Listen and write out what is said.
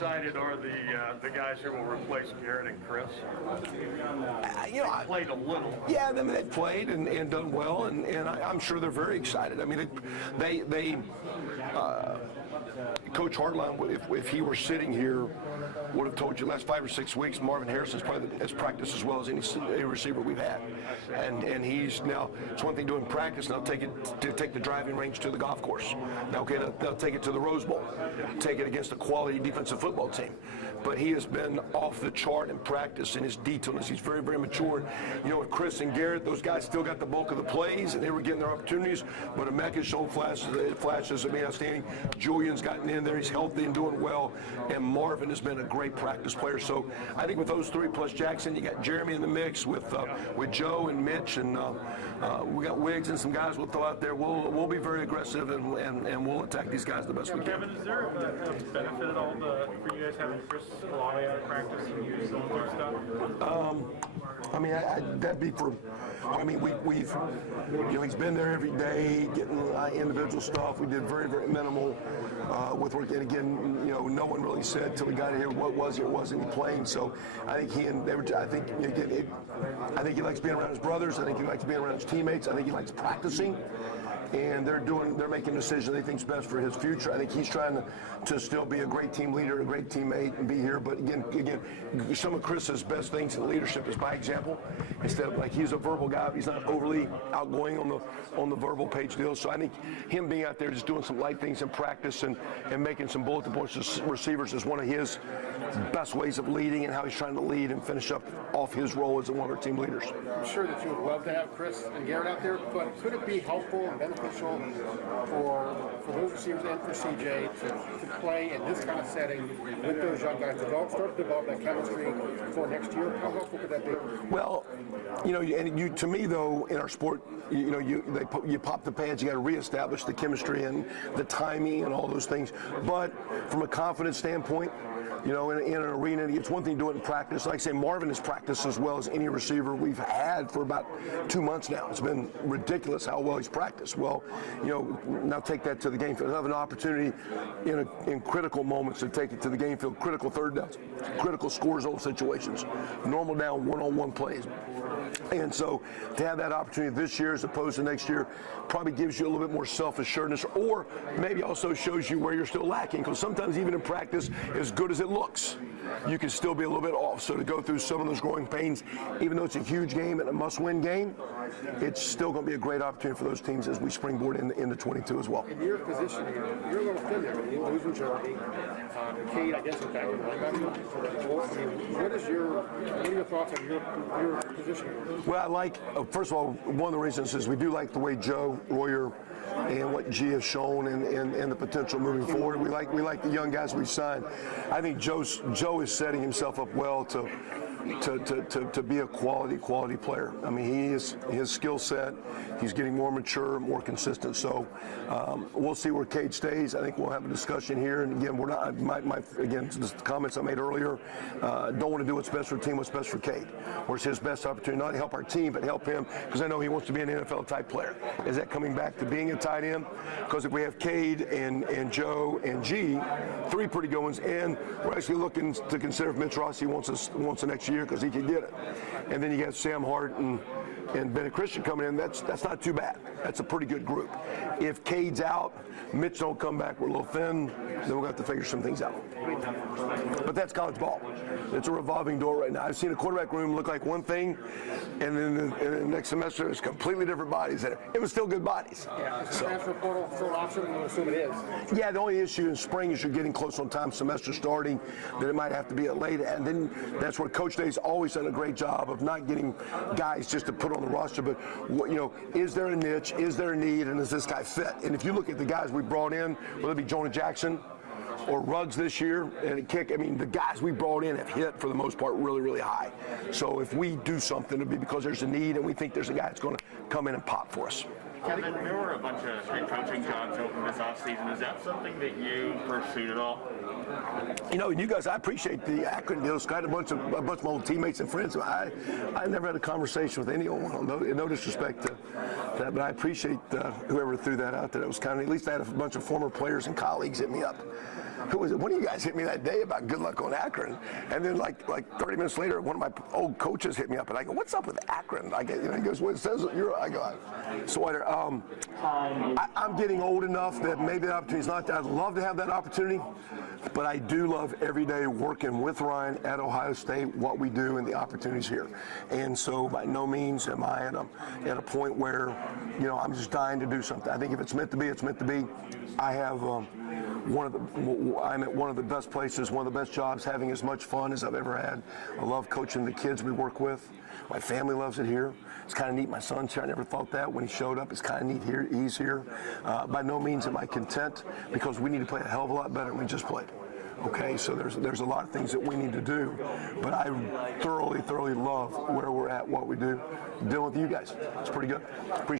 excited are the guys who will replace Garrett and Chris? I played a little. Yeah, I mean, they've played and done well, and I'm sure they're very excited. I mean, Coach Hartline, if he were sitting here, would have told you last 5 or 6 weeks, Marvin Harrison's probably has practiced as well as any receiver we've had, and he's now. It's one thing doing practice, and they'll take the driving range to the golf course. Now, okay, they'll take it to the Rose Bowl, take it against a quality defensive football team. But he has been off the chart in practice in his detailness. He's very, very mature. With Chris and Garrett, those guys still got the bulk of the plays, and they were getting their opportunities. But Emeka's shown flashes of being outstanding. Julian's gotten in there. He's healthy and doing well. And Marvin has been a great practice player. So I think with those three plus Jackson, you got Jeremy in the mix with Joe and Mitch, and we got Wiggs and some guys we'll throw out there. We'll be very aggressive, and we'll attack these guys the best we can. Kevin, is there a benefit at all for you guys having Chris Olave out of practice and you just going through stuff? I mean, that'd be for. I mean, we've he's been there every day getting individual stuff. We did very, very minimal with work. And again, no one really said till we got here what was he or wasn't he playing. So I think I think he likes being around his brothers. I think he likes being around his teammates. I think he likes practicing. And they're making decisions they think's best for his future. I think he's trying to still be a great team leader, a great teammate, and be here. But again, some of Chris's best things in leadership is by example. Instead of he's a verbal guy, but he's not overly outgoing on the verbal page deal. So I think him being out there just doing some light things in practice and making some bulletin points to receivers is one of his best ways of leading and how he's trying to lead and finish up off his role as one of our team leaders. I'm sure that you would love to have Chris and Garrett out there, but could it be helpful and beneficial for those receivers and for CJ to play in this kind of setting with those young guys, start to develop that chemistry for next year? How helpful could that be? Well, to me though, in our sport, you pop the pads, you got to reestablish the chemistry and the timing and all those things. But from a confidence standpoint, in an arena, it's one thing to do it in practice. Like I say, Marvin has practiced as well as any receiver we've had for about 2 months now. It's been ridiculous how well he's practiced. Well, now take that to the game field. Have an opportunity in critical moments to take it to the game field, critical third downs, critical score zone situations, normal down one-on-one plays. And so to have that opportunity this year as opposed to next year probably gives you a little bit more self-assuredness, or maybe also shows you where you're still lacking, because sometimes even in practice, as good as it looks, you can still be a little bit off. So to go through some of those growing pains, even though it's a huge game and a must-win game, it's still going to be a great opportunity for those teams as we springboard into 22 as well. In your position here, you're a little thin there. You lose majority. Cade, I guess, is back in the What are your thoughts on your position? Well, I like, first of all, one of the reasons is we do like the way Joe Royer and what G has shown and the potential moving forward. We like the young guys we've signed. I think Joe is setting himself up well to be a quality player. I mean, his skill set, he's getting more mature, more consistent. So we'll see where Cade stays. I think we'll have a discussion here. And again, again, just the comments I made earlier, don't want to do what's best for the team, what's best for Cade. Where's his best opportunity, not to help our team, but help him, because I know he wants to be an NFL type player. Is that coming back to being a tight end? Because if we have Cade and Joe and G, 3 pretty good ones, and we're actually looking to consider if Mitch Rossi wants the next year, because he can get it. And then you got Sam Hart and Bennett Christian coming in. That's not too bad. That's a pretty good group. If Cade's out, Mitch don't come back, we're a little thin, then we'll have to figure some things out. But that's college ball. It's a revolving door right now. I've seen a quarterback room look like one thing, and then the next semester it's completely different bodies. It was still good bodies. Yeah, is the transfer portal still an option? I assume it is. Yeah, the only issue in spring is you're getting close on time, semester starting, that it might have to be at late. And then that's where Coach Day's always done a great job of not getting guys just to put on the roster, but is there a niche, is there a need, and does this guy fit? And if you look at the guys we brought in, whether it be Jonah Jackson or Ruggs this year, and the guys we brought in have hit for the most part really, really high. So if we do something, it'll be because there's a need and we think there's a guy that's going to come in and pop for us. Kevin, there were a bunch of head coaching jobs open this offseason. Is that something that you pursued at all? You guys, I appreciate the Akron deal. I had a bunch of my old teammates and friends. I never had a conversation with anyone, no disrespect to that, but I appreciate whoever threw that out there. It was kind of, at least I had a bunch of former players and colleagues hit me up. who was it? One of you guys hit me that day about good luck on Akron, and then like 30 minutes later, one of my old coaches hit me up, and I go, "What's up with Akron?" He goes, "Well, it says you're." I go, "Sweater." I'm getting old enough that maybe the opportunity's not there. I'd love to have that opportunity, but I do love every day working with Ryan at Ohio State, what we do, and the opportunities here. And so, by no means am I at a point where, I'm just dying to do something. I think if it's meant to be, it's meant to be. I have I'm at one of the best places, one of the best jobs, having as much fun as I've ever had. I love coaching the kids we work with. My family loves it here. It's kind of neat. My son's here. I never thought that when he showed up. It's kind of neat here. He's here. By no means am I content, because we need to play a hell of a lot better than we just played. Okay, so there's a lot of things that we need to do, but I thoroughly love where we're at, what we do. Dealing with you guys, it's pretty good. Appreciate